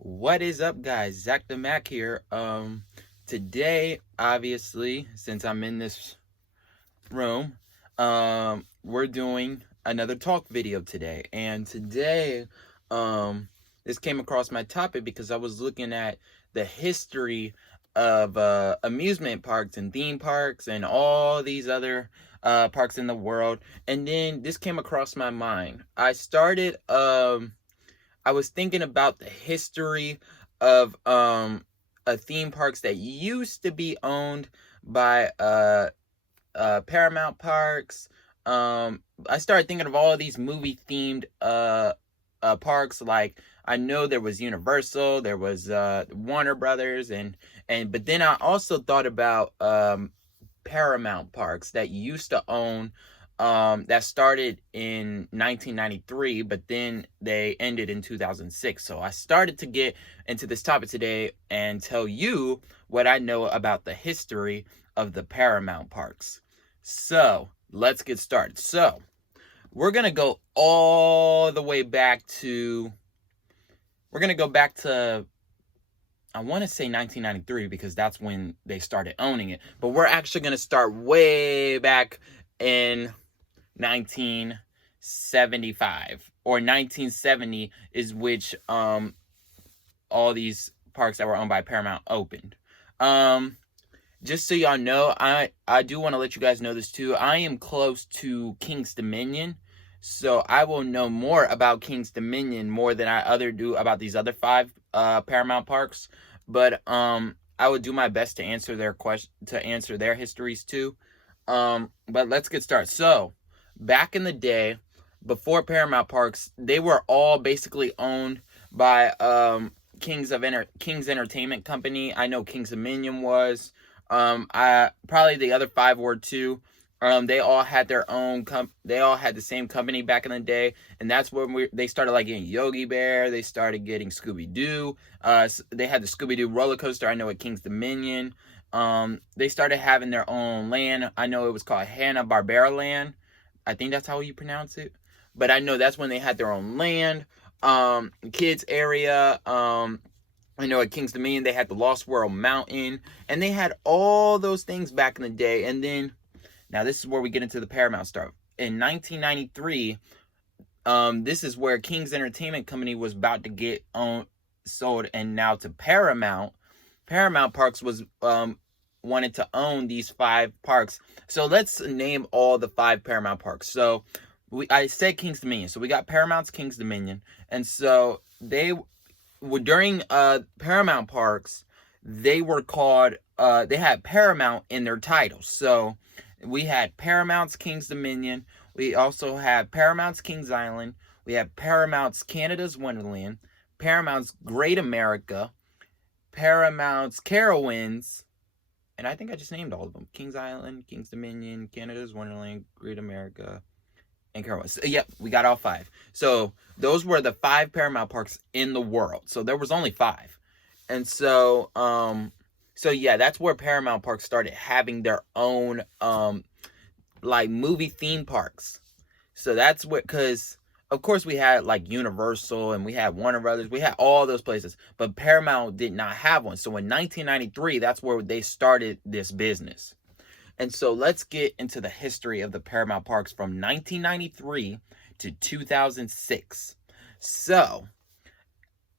What is up, guys? Zach the Mac here. Today, obviously, since I'm in this room, we're doing another talk video today. And today, this came across my topic because I was looking at the history of amusement parks and theme parks and all these other parks in the world. And then this came across my mind. I was thinking about the history of theme parks that used to be owned by Paramount Parks. I started thinking of all of these movie themed parks. Like, I know there was Universal, there was Warner Brothers, and but then I also thought about Paramount Parks that used to own that started in 1993, but then they ended in 2006. So I started to get into this topic today and tell you what I know about the history of the Paramount Parks. So let's get started. So we're going to go all the way back to, I want to say 1993 because that's when they started owning it. But we're actually going to start way back in 1975 or 1970 is which all these parks that were owned by Paramount opened. Just so y'all know, I do want to let you guys know this too. I am close to King's Dominion, so I will know more about King's Dominion more than I do about these other five Paramount parks. But I would do my best to answer their histories too. But let's get started. So back in the day, before Paramount Parks, they were all basically owned by King's Entertainment Company. I know King's Dominion was. Probably the other five were too. They all had their own they all had the same company back in the day, and that's when they started like getting Yogi Bear. They started getting Scooby Doo. They had the Scooby Doo roller coaster. I know at King's Dominion. They started having their own land. I know it was called Hanna-Barbera Land. I think that's how you pronounce it. But I know that's when they had their own land, kids area. I know at King's Dominion they had the Lost World Mountain, and they had all those things back in the day. And then, now this is where we get into the Paramount stuff. In 1993, this is where King's Entertainment Company was about to get sold, and now to Paramount. Paramount Parks was wanted to own these five parks. So let's name all the five Paramount Parks. So I said King's Dominion. So we got Paramount's King's Dominion. And so they were during Paramount Parks, they were called they had Paramount in their titles. So we had Paramount's King's Dominion. We also had Paramount's King's Island. We had Paramount's Canada's Wonderland, Paramount's Great America, Paramount's Carowinds, and I think I just named all of them. King's Island, King's Dominion, Canada's Wonderland, Great America, and Carowinds. So, yep, we got all five. So those were the five Paramount Parks in the world. So there was only five. And so, yeah, that's where Paramount Parks started having their own, like, movie theme parks. So that's what, because of course we had like Universal and we had Warner Brothers, we had all those places, but Paramount did not have one. So in 1993, that's where they started this business. And so let's get into the history of the Paramount Parks from 1993 to 2006. So,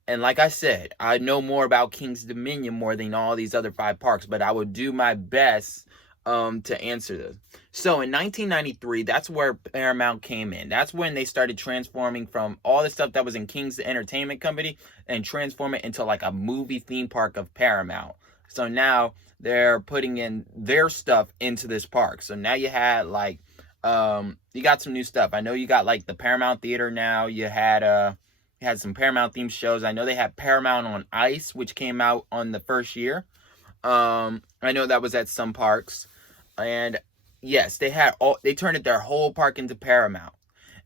and like I said, I know more about King's Dominion more than all these other five parks, but I will do my best to answer this. So in 1993, that's where Paramount came in. That's when they started transforming from all the stuff that was in King's Entertainment Company and transform it into like a movie theme park of Paramount. So now they're putting in their stuff into this park. So now you had like, you got some new stuff. I know you got like the Paramount Theater now. You had some Paramount themed shows. I know they had Paramount on Ice, which came out on the first year. I know that was at some parks. And yes, they turned their whole park into Paramount.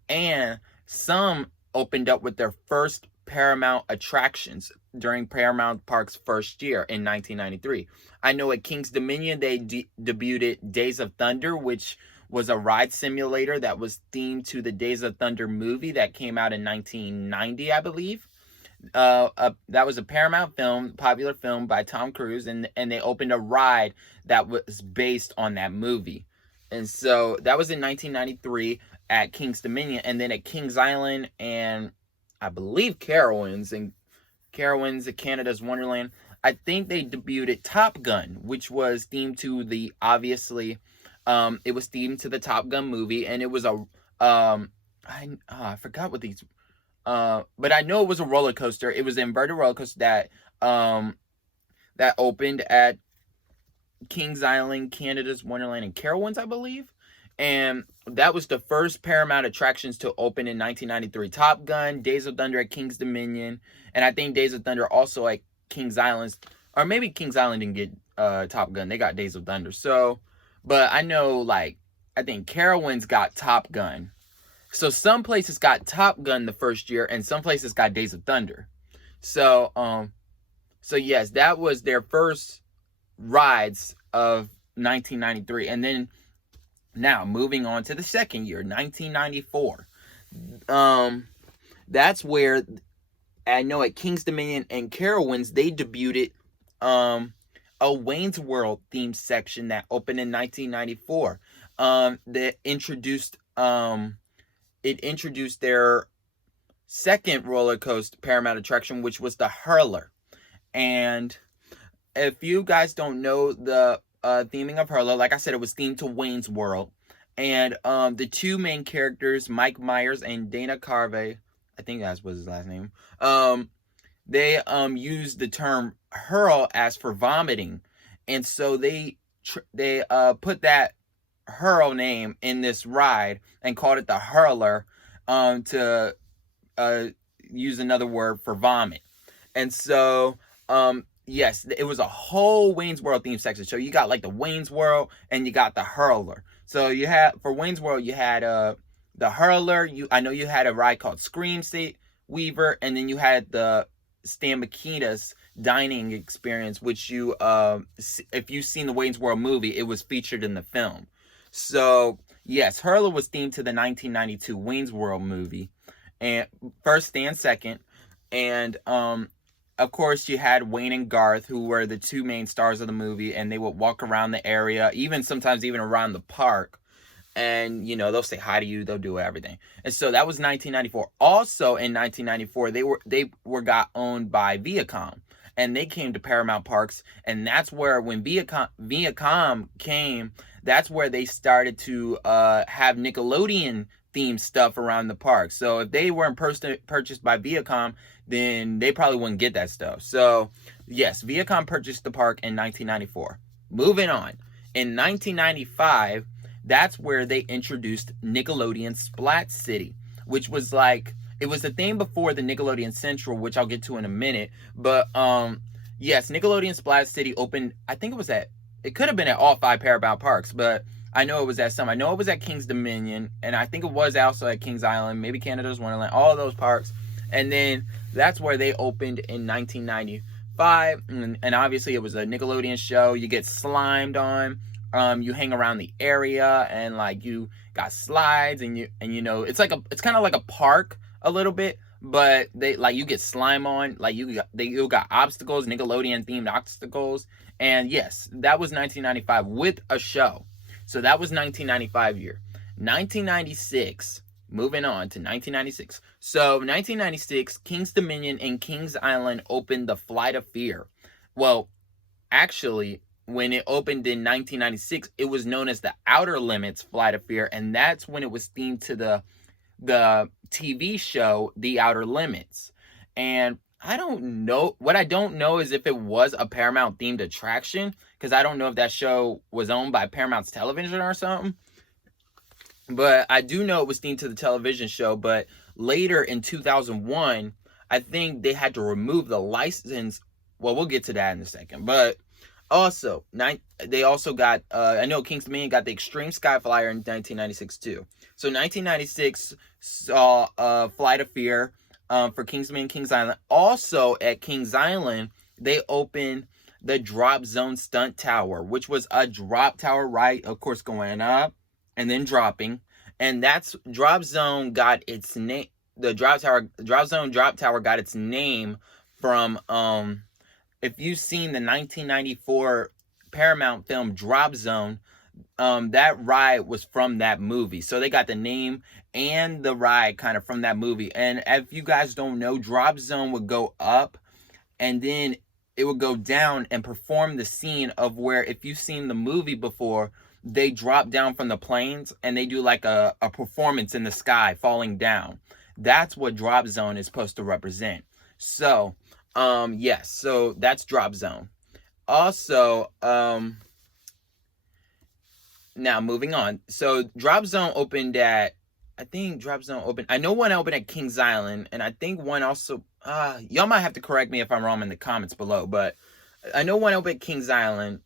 And some opened up with their first Paramount attractions during Paramount Park's first year in 1993. I know at King's Dominion, they debuted Days of Thunder, which was a ride simulator that was themed to the Days of Thunder movie that came out in 1990, I believe. that was a Paramount film, popular film by Tom Cruise, and they opened a ride that was based on that movie. And so that was in 1993 at King's Dominion, and then at Kings Island and I believe Carowinds at Canada's Wonderland. I think they debuted Top Gun, which was themed to the obviously, it was themed to the Top Gun movie, and it was a I forgot what these. But I know it was a roller coaster. It was an inverted roller coaster that opened at Kings Island, Canada's Wonderland, and Carowinds, I believe. And that was the first Paramount attractions to open in 1993. Top Gun, Days of Thunder at King's Dominion, and I think Days of Thunder also at Kings Island, or maybe Kings Island didn't get Top Gun. They got Days of Thunder. So, but I know, like, I think Carowinds got Top Gun. So some places got Top Gun the first year, and some places got Days of Thunder. So, so yes, that was their first rides of 1993. And then now moving on to the second year, 1994. That's where I know at King's Dominion and Carowinds they debuted a Wayne's World themed section that opened in 1994. That introduced it introduced their second roller coaster Paramount attraction, which was the Hurler. And if you guys don't know the theming of Hurler, like I said, it was themed to Wayne's World. And the two main characters, Mike Myers and Dana Carvey, I think that was his last name, they used the term hurl as for vomiting. And so they put that hurl name in this ride and called it the Hurler to use another word for vomit. And so yes, it was a whole Wayne's World theme section. So you got like the Wayne's World and you got the Hurler. So you had, for Wayne's World, you had the Hurler. I know you had a ride called Scream Weaver, and then you had the Stan Mikita's dining experience, which you if you've seen the Wayne's World movie, it was featured in the film. So yes, Hurler was themed to the 1992 Wayne's World movie, and first and second. And of course, you had Wayne and Garth, who were the two main stars of the movie, and they would walk around the area, sometimes even around the park. And, you know, they'll say hi to you, they'll do everything. And so that was 1994. Also in 1994, they got owned by Viacom, and they came to Paramount Parks. And that's where, when Viacom came, that's where they started to have Nickelodeon themed stuff around the park. So if they weren't purchased by Viacom, then they probably wouldn't get that stuff. So yes, Viacom purchased the park in 1994. Moving on, in 1995, that's where they introduced Nickelodeon Splat City, which was like, it was a thing before the Nickelodeon Central, which I'll get to in a minute. But yes, Nickelodeon Splat City opened, I think it could have been at all 5 Paramount Parks, but I know it was at some. I know it was at King's Dominion, and I think it was also at Kings Island, maybe Canada's Wonderland, all of those parks. And then that's where they opened in 1995. And obviously it was a Nickelodeon show. You get slimed on. You hang around the area, and like you got slides, and you know, it's kind of like a park a little bit, but they like you get slime on, like you got obstacles, Nickelodeon themed obstacles. And yes, that was 1995 with a show. So that was 1995 year. 1996, moving on to 1996. So 1996, King's Dominion and Kings Island opened the Flight of Fear. Well, actually, when it opened in 1996, it was known as the Outer Limits Flight of Fear, and that's when it was themed to the TV show The Outer Limits. And I don't know, what I don't know is if it was a Paramount themed attraction, because I don't know if that show was owned by Paramount's television or something. But I do know it was themed to the television show. But later in 2001, I think they had to remove the license. Well, we'll get to that in a second. But also, they also got, I know King's Dominion got the Extreme Sky Flyer in 1996 too. So 1996 saw Flight of Fear for King's Dominion, Kings Island. Also at Kings Island, they opened the Drop Zone Stunt Tower, which was a drop tower ride, of course, going up and then dropping. And that's, Drop Zone got its name. the Drop Zone Drop Tower got its name from if you've seen the 1994 Paramount film Drop Zone, that ride was from that movie. So they got the name and the ride kind of from that movie. And if you guys don't know, Drop Zone would go up and then it would go down and perform the scene of where, if you've seen the movie before, they drop down from the planes and they do like a performance in the sky falling down. That's what Drop Zone is supposed to represent. So yes, so that's Drop Zone. Also, now moving on. So Drop Zone opened at, I know one opened at Kings Island, and I think one also, y'all might have to correct me if I'm wrong in the comments below, but I know one opened at Kings Island,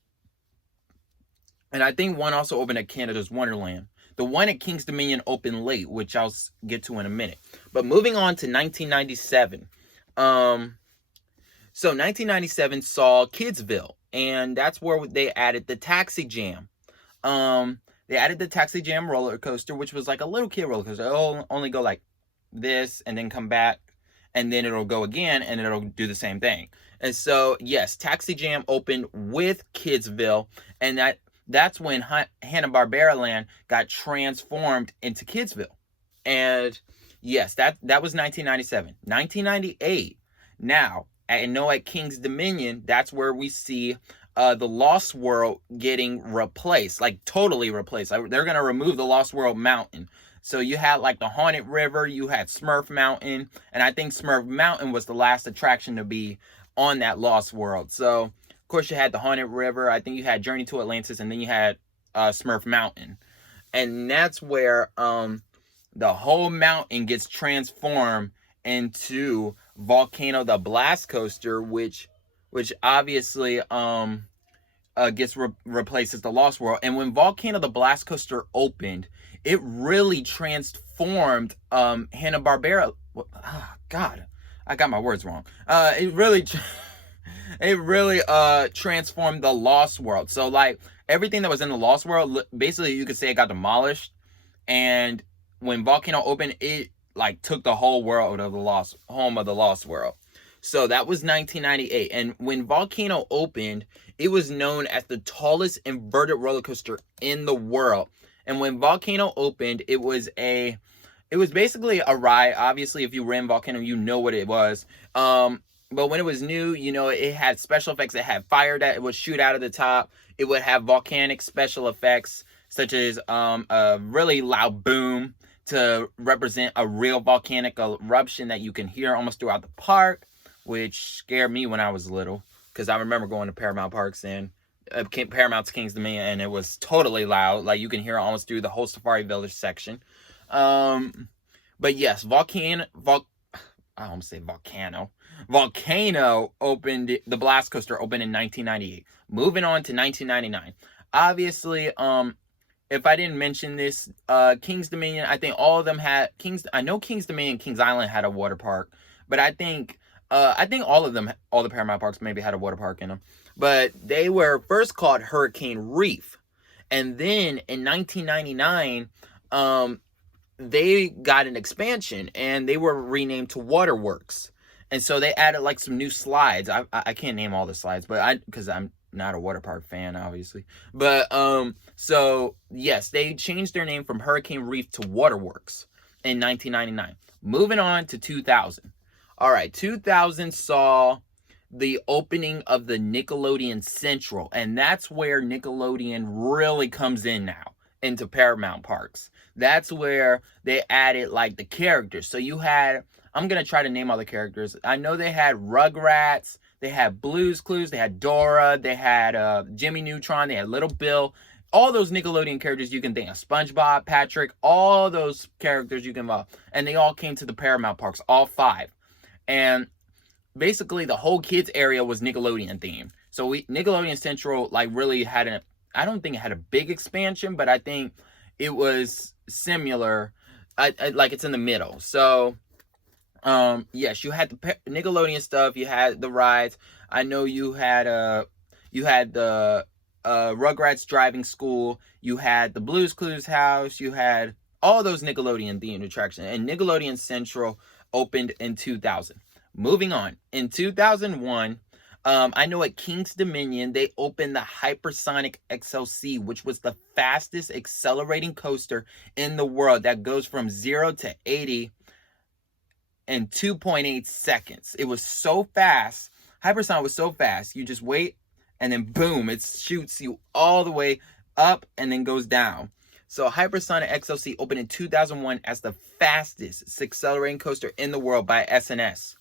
and I think one also opened at Canada's Wonderland. The one at King's Dominion opened late, which I'll get to in a minute. But moving on to 1997. So 1997 saw Kidsville, and that's where they added the Taxi Jam. They added the Taxi Jam roller coaster, which was like a little kid roller coaster. It'll only go like this and then come back, and then it'll go again and it'll do the same thing. And so, yes, Taxi Jam opened with Kidsville, and that's when Hanna-Barbera Land got transformed into Kidsville. And yes, that was 1997. 1998. Now, I know at King's Dominion, that's where we see the Lost World getting replaced, like totally replaced. Like, they're going to remove the Lost World Mountain. So you had like the Haunted River, you had Smurf Mountain, and I think Smurf Mountain was the last attraction to be on that Lost World. So, of course, you had the Haunted River, I think you had Journey to Atlantis, and then you had Smurf Mountain. And that's where the whole mountain gets transformed into Volcano the Blast Coaster, which obviously gets replaced as the Lost World. And when Volcano the Blast Coaster opened, it really transformed Hanna-Barbera. God, I got my words wrong. It really transformed the Lost World. So like everything that was in the Lost World, basically you could say it got demolished. And when Volcano opened, it like took the whole world of the home of the Lost World. So that was 1998. And when Volcano opened, it was known as the tallest inverted roller coaster in the world. And when Volcano opened, it was basically a ride. Obviously, if you ran Volcano, you know what it was. But when it was new, you know, it had special effects. It had fire that would shoot out of the top. It would have volcanic special effects, such as a really loud boom to represent a real volcanic eruption that you can hear almost throughout the park, which scared me when I was little, because I remember going to Paramount Parks and Paramount's Kings Dominion, and it was totally loud. Like, you can hear it almost through the whole Safari Village section. But yes, Volcano opened, the Blast Coaster opened in 1998. Moving on to 1999. Obviously, if I didn't mention this, Kings Dominion, I think all of them had I know Kings Dominion, Kings Island had a water park, but I think all of them, all the Paramount Parks maybe had a water park in them. But they were first called Hurricane Reef. And then in 1999, they got an expansion and they were renamed to Waterworks. And so they added like some new slides. I can't name all the slides, but because I'm not a water park fan, obviously. But so yes, they changed their name from Hurricane Reef to Waterworks in 1999. Moving on to 2000. All right, 2000 saw the opening of the Nickelodeon Central, and that's where Nickelodeon really comes in now into Paramount Parks. That's where they added like the characters. So you had, I'm gonna try to name all the characters. I know they had Rugrats, they had Blue's Clues, they had Dora, they had Jimmy Neutron, they had Little Bill. All those Nickelodeon characters you can think of. SpongeBob, Patrick, all those characters you can involve. And they all came to the Paramount Parks, all 5. And basically the whole kids area was Nickelodeon themed. So Nickelodeon Central like really had I don't think it had a big expansion, but I think it was similar. Like it's in the middle. So yes, you had the Nickelodeon stuff, you had the rides. I know you had the Rugrats driving school, you had the Blue's Clues house, you had all those Nickelodeon themed attractions. And Nickelodeon Central opened in 2000. Moving on, in 2001, I know at King's Dominion, they opened the Hypersonic XLC, which was the fastest accelerating coaster in the world that goes from 0 to 80 in 2.8 seconds. It was so fast. Hypersonic was so fast. You just wait, and then boom, it shoots you all the way up and then goes down. So Hypersonic XLC opened in 2001 as the fastest accelerating coaster in the world by SNS.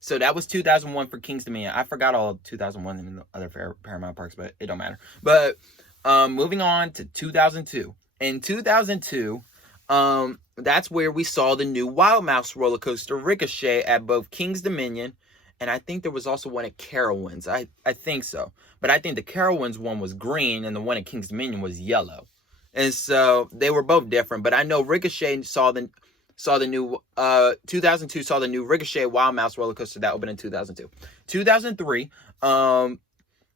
So that was 2001 for King's Dominion. I forgot all of 2001 and the other Paramount Parks, but it don't matter. But moving on to 2002. In 2002, that's where we saw the new Wild Mouse roller coaster Ricochet at both King's Dominion, and I think there was also one at Carowinds. I think so. But I think the Carowinds one was green and the one at King's Dominion was yellow. And so they were both different. But I know Ricochet saw the new 2002 saw the new Ricochet Wild Mouse roller coaster that opened in 2002. 2003,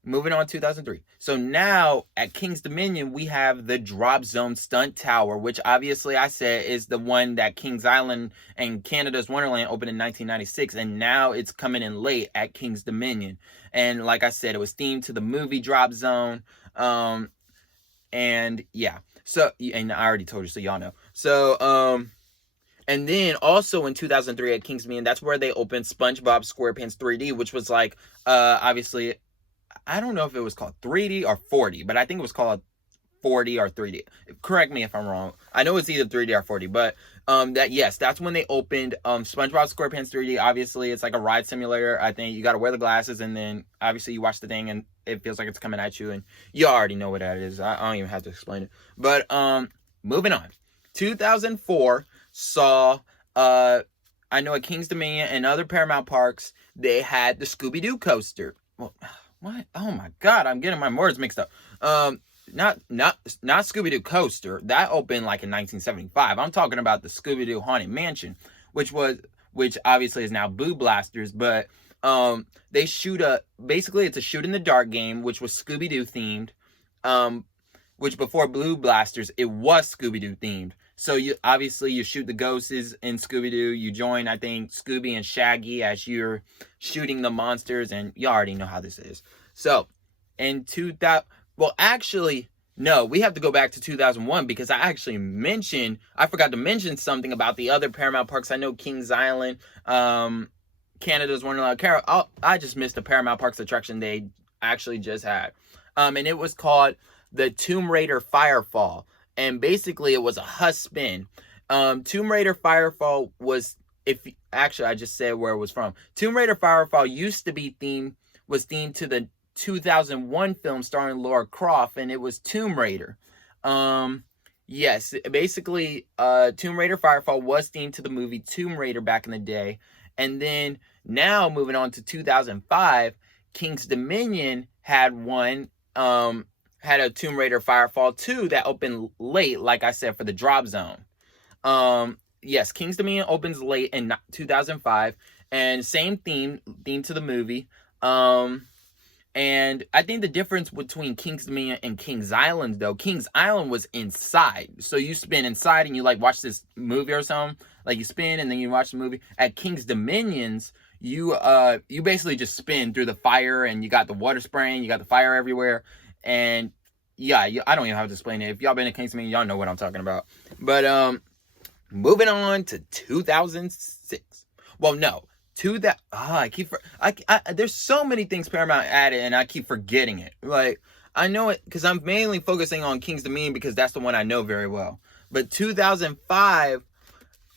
moving on 2003. So now at King's Dominion, we have the Drop Zone Stunt Tower, which obviously I said is the one that Kings Island and Canada's Wonderland opened in 1996. And now it's coming in late at King's Dominion. And like I said, it was themed to the movie Drop Zone. And yeah. So, and I already told you, so y'all know. So, and then also in 2003 at King's Dominion, that's where they opened SpongeBob SquarePants 3D, which was like, obviously, I don't know if it was called 3D or 4D, but I think it was called 4D or 3D. Correct me if I'm wrong. I know it's either 3D or 4D, but that's when they opened SpongeBob SquarePants 3D. Obviously, it's like a ride simulator. I think you got to wear the glasses, and then obviously you watch the thing, and it feels like it's coming at you, and you already know what that is. I don't even have to explain it. But moving on, 2004 saw I know at King's Dominion and other Paramount Parks they had the Scooby-Doo coaster. Well, what? Oh my God, I'm getting my words mixed up. Not Scooby-Doo coaster. That opened like in 1975. I'm talking about the Scooby-Doo Haunted Mansion, which obviously is now Boo Blasters, but they basically it's a shoot in the dark game, which was Scooby-Doo themed. Which before Blue Blasters, it was Scooby-Doo themed. So you shoot the ghosts in Scooby-Doo. You join, I think, Scooby and Shaggy as you're shooting the monsters, and you already know how this is. So, in 2000, well, actually, no, we have to go back to 2001 because I forgot to mention something about the other Paramount Parks. I know Kings Island, Canada's Wonderland. I just missed the Paramount Parks attraction they actually just had. And it was called the Tomb Raider Firefall. And basically it was a husk spin. Tomb Raider Firefall was, I just said where it was from. Tomb Raider Firefall used to be themed to the 2001 film starring Lara Croft, and it was Tomb Raider. Yes, basically, Tomb Raider Firefall was themed to the movie Tomb Raider back in the day. And then now moving on to 2005, King's Dominion had a Tomb Raider Firefall 2 that opened late, like I said, for the Drop Zone. Yes, King's Dominion opens late in 2005, and same theme to the movie. And I think the difference between King's Dominion and King's Island, though, King's Island was inside. So you spin inside and you like watch this movie or something. Like you spin and then you watch the movie. At King's Dominions, you basically just spin through the fire, and you got the water spraying, you got the fire everywhere. And yeah, I don't even have to explain it. If y'all been to King's Dominion, y'all know what I'm talking about. But moving on to 2006. Well, no. There's so many things Paramount added, and I keep forgetting it. Like, I know it because I'm mainly focusing on King's Dominion because that's the one I know very well. But 2005,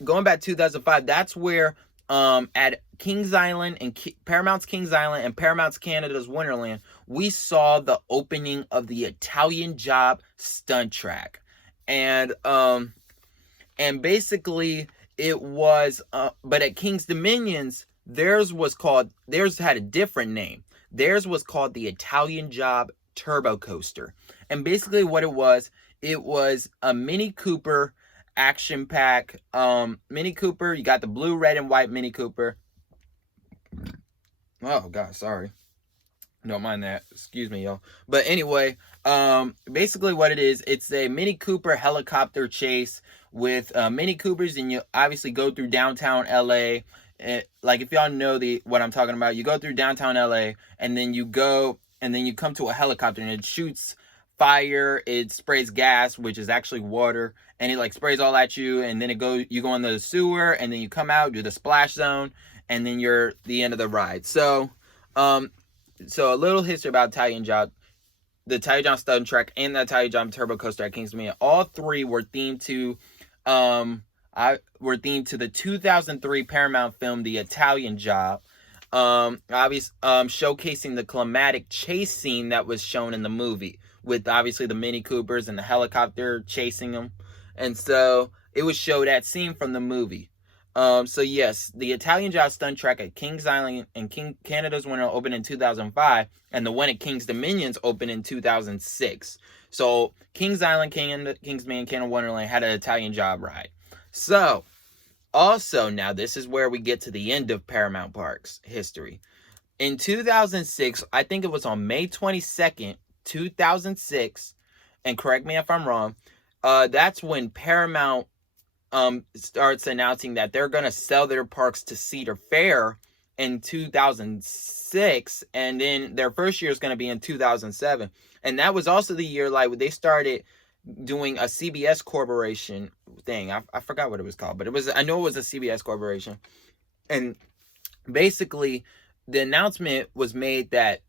going back to 2005, that's where at Kings Island and Paramount's Kings Island and Paramount's Canada's Wonderland, we saw the opening of the Italian Job stunt track. And basically it was, but at King's Dominions, theirs had a different name. Theirs was called the Italian Job Turbo Coaster. And basically what it was a Mini Cooper action pack. Mini Cooper, you got the blue, red, and white Mini Cooper. Oh, God, sorry. Don't mind that. Excuse me, y'all. But anyway, basically what it is, it's a Mini Cooper helicopter chase with Mini Coopers, and you obviously go through downtown LA. Like if y'all know what I'm talking about, you go through downtown LA, and then you come to a helicopter, and it shoots fire, it sprays gas, which is actually water, and it like sprays all at you, and then you go in the sewer, and then you come out, do the splash zone, and then you're the end of the ride. So a little history about Italian Job. The Italian Job Stunt Track and the Italian Job Turbo Coaster at Kings Dominion. All three were themed to the 2003 Paramount film The Italian Job. Showcasing the climatic chase scene that was shown in the movie, with obviously the Mini Coopers and the helicopter chasing them. And so it was showed that scene from the movie. So yes, the Italian Job Stunt Track at Kings Island and Canada's Winter opened in 2005, and the one at Kings Dominions opened in 2006. So Kings Island, Kings Dominion, Canada Wonderland had an Italian Job ride. So also now this is where we get to the end of Paramount Parks history. In 2006, I think it was on May 22nd, 2006, and correct me if I'm wrong, that's when Paramount starts announcing that they're going to sell their parks to Cedar Fair in 2006, and then their first year is going to be in 2007. And that was also the year like they started doing a CBS Corporation thing. I forgot what it was called, but I know it was a CBS Corporation. And basically the announcement was made that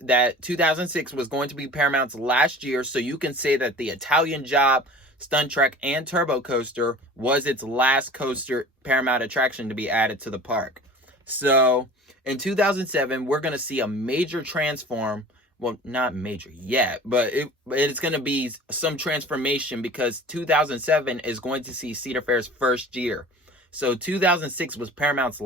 that 2006 was going to be Paramount's last year, so you can say that the Italian Job Stunt Track and Turbo Coaster was its last coaster Paramount attraction to be added to the park. So in 2007, we're going to see a major transform. Well, not major yet, but it's going to be some transformation, because 2007 is going to see Cedar Fair's first year. So 2006 was Paramount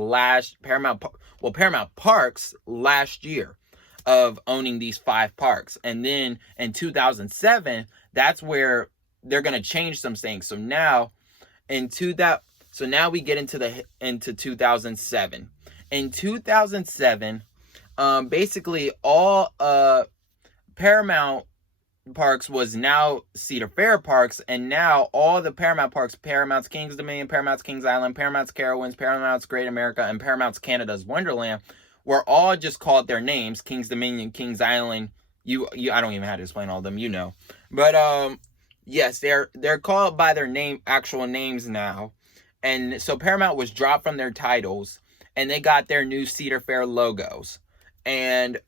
Parks' last year of owning these 5 parks. And then in 2007, that's where they're going to change some things. So now we get into 2007. In 2007, basically all Paramount Parks was now Cedar Fair Parks, and now all the Paramount Parks, Paramount's Kings Dominion, Paramount's Kings Island, Paramount's Carowinds, Paramount's Great America, and Paramount's Canada's Wonderland were all just called their names: Kings Dominion, Kings Island. I don't even have to explain all of them, But yes, they're called by their actual names now. And so Paramount was dropped from their titles, and they got their new Cedar Fair logos. And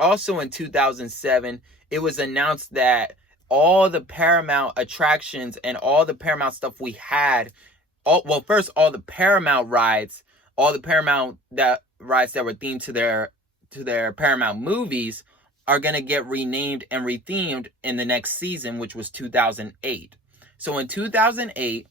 also in 2007, it was announced that all the Paramount attractions and all the Paramount stuff we had, all the Paramount rides, all the Paramount rides that were themed to their Paramount movies are going to get renamed and rethemed in the next season, which was 2008. So in 2008,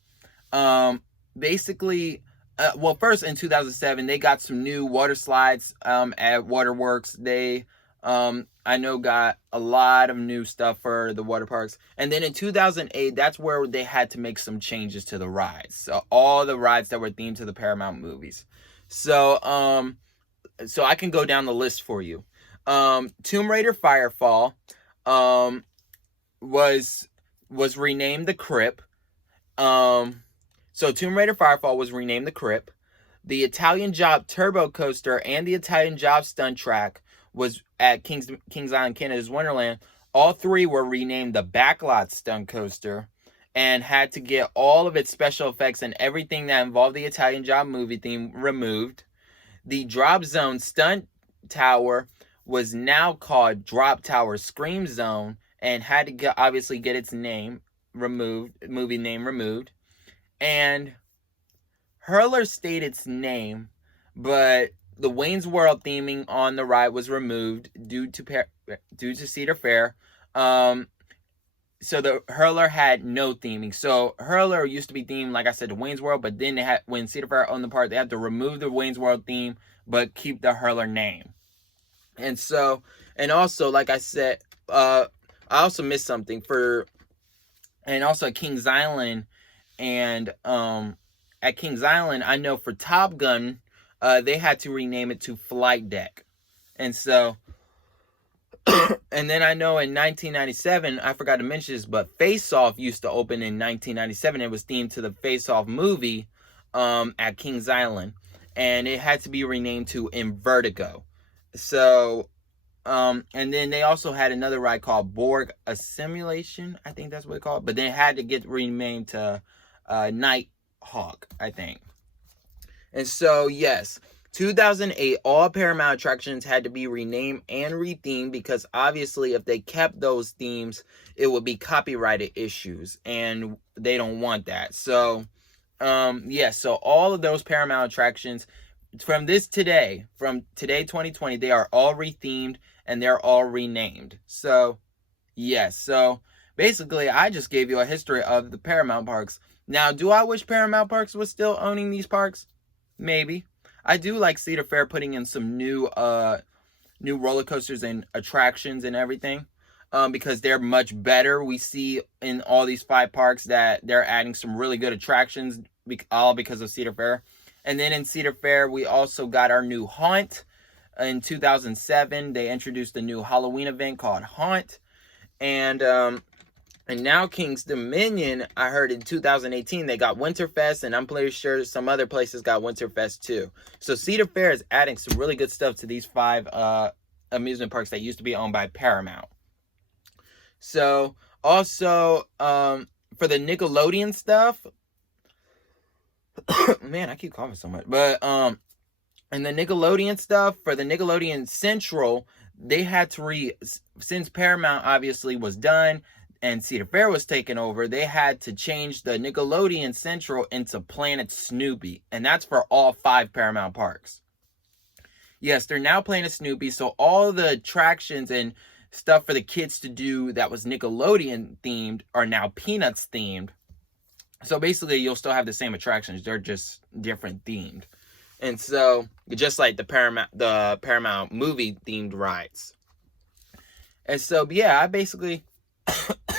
first in 2007, they got some new water slides at Waterworks. They, I know, got a lot of new stuff for the water parks. And then in 2008, that's where they had to make some changes to the rides. So all the rides that were themed to the Paramount movies. So I can go down the list for you. Tomb Raider Firefall was renamed the Crypt. So Tomb Raider Firefall was renamed the Crypt. The Italian Job Turbo Coaster and the Italian Job Stunt Track was at Kings Island, Canada's Wonderland. All three were renamed the Backlot Stunt Coaster and had to get all of its special effects and everything that involved the Italian Job movie theme removed. The Drop Zone Stunt Tower was now called Drop Tower Scream Zone and had to obviously get its name removed, movie name removed. And Hurler stayed its name, but the Wayne's World theming on the ride was removed due to Cedar Fair. So the Hurler had no theming. So Hurler used to be themed, like I said, to Wayne's World, but then when Cedar Fair owned the park, they had to remove the Wayne's World theme, but keep the Hurler name. And also, like I said, I also missed something and also at Kings Island, and at Kings Island, I know for Top Gun, they had to rename it to Flight Deck. And so, and then I know in 1997, I forgot to mention this, but Face Off used to open in 1997. It was themed to the Face Off movie at Kings Island, and it had to be renamed to Invertigo. So, and then they also had another ride called Borg Assimilation. I think that's what it's called. But they had to get renamed to Nighthawk, I think. And so, yes, 2008, all Paramount attractions had to be renamed and rethemed because obviously if they kept those themes, it would be copyrighted issues, and they don't want that. So, so all of those Paramount attractions from today 2020, they are all rethemed and they're all renamed. So, yes, so basically I just gave you a history of the Paramount Parks. Now, do I wish Paramount Parks was still owning these parks? Maybe. I do like Cedar Fair putting in some new roller coasters and attractions and everything, because they're much better. We see in all these 5 parks that they're adding some really good attractions, all because of Cedar Fair. And then in Cedar Fair, we also got our new Haunt. In 2007, they introduced a new Halloween event called Haunt. And now King's Dominion, I heard in 2018, they got Winterfest, and I'm pretty sure some other places got Winterfest too. So Cedar Fair is adding some really good stuff to these 5 amusement parks that used to be owned by Paramount. So, also, for the Nickelodeon stuff, man, I keep coughing so much. But, and the Nickelodeon stuff, for the Nickelodeon Central, they had to since Paramount obviously was done, and Cedar Fair was taken over, they had to change the Nickelodeon Central into Planet Snoopy. And that's for all 5 Paramount parks. Yes, they're now Planet Snoopy. So all the attractions and stuff for the kids to do that was Nickelodeon themed are now Peanuts themed. So basically, you'll still have the same attractions. They're just different themed. And so, just like the Paramount movie themed rides. And so, yeah, I basically...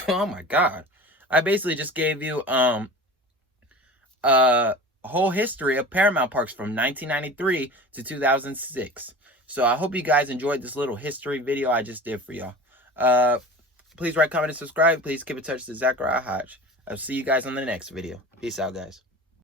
oh my god, I basically just gave you a whole history of Paramount Parks from 1993 to 2006. So I hope you guys enjoyed this little history video I just did for y'all. Please like, comment, and subscribe. Please keep in touch to Zachariah Hodge. I'll see you guys on the next video. Peace out, guys.